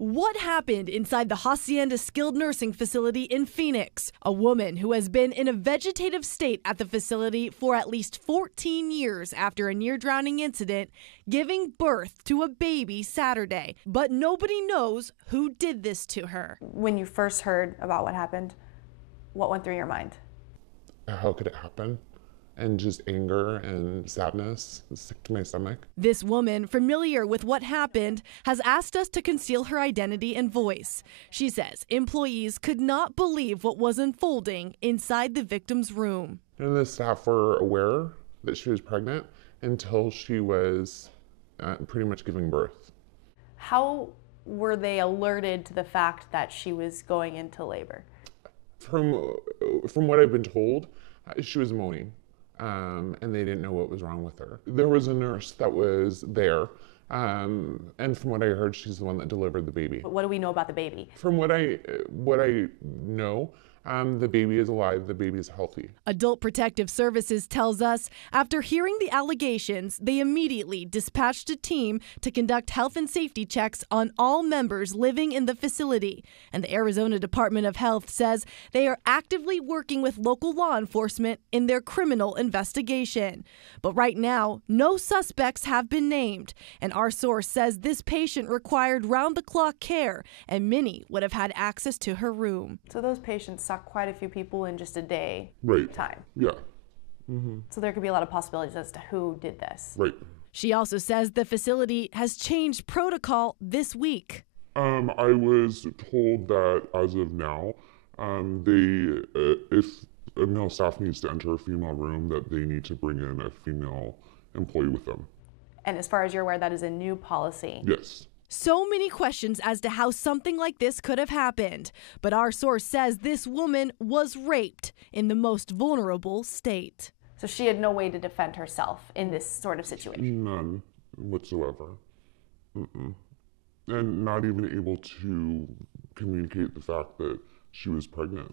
What happened inside the Hacienda skilled nursing facility in Phoenix? A woman who has been in a vegetative state at the facility for at least 14 years after a near-drowning incident, giving birth to a baby Saturday. But nobody knows who did this to her. When you first heard about what happened, what went through your mind? How could it happen? And just anger and sadness, sick to my stomach. This woman, familiar with what happened, has asked us to conceal her identity and voice. She says employees could not believe what was unfolding inside the victim's room. And the staff were aware that she was pregnant until she was pretty much giving birth. How were they alerted to the fact that she was going into labor? From what I've been told, she was moaning. And they didn't know what was wrong with her. There was a nurse that was there, and from what I heard, she's the one that delivered the baby. What do we know about the baby? From what I know, the baby is alive, the baby is healthy. Adult Protective Services tells us after hearing the allegations, they immediately dispatched a team to conduct health and safety checks on all members living in the facility. And the Arizona Department of Health says they are actively working with local law enforcement in their criminal investigation. But right now, no suspects have been named. And our source says this patient required round-the-clock care, and many would have had access to her room. So those patients saw quite a few people in just a day time. Yeah. So there could be a lot of possibilities as to who did this. Right. She also says the facility has changed protocol this week. I was told that as of now, if a male staff needs to enter a female room, that they need to bring in a female employee with them. And as far as you're aware, that is a new policy. Yes. So many questions as to how something like this could have happened. But our source says this woman was raped in the most vulnerable state. So she had no way to defend herself in this sort of situation? None whatsoever. And not even able to communicate the fact that she was pregnant.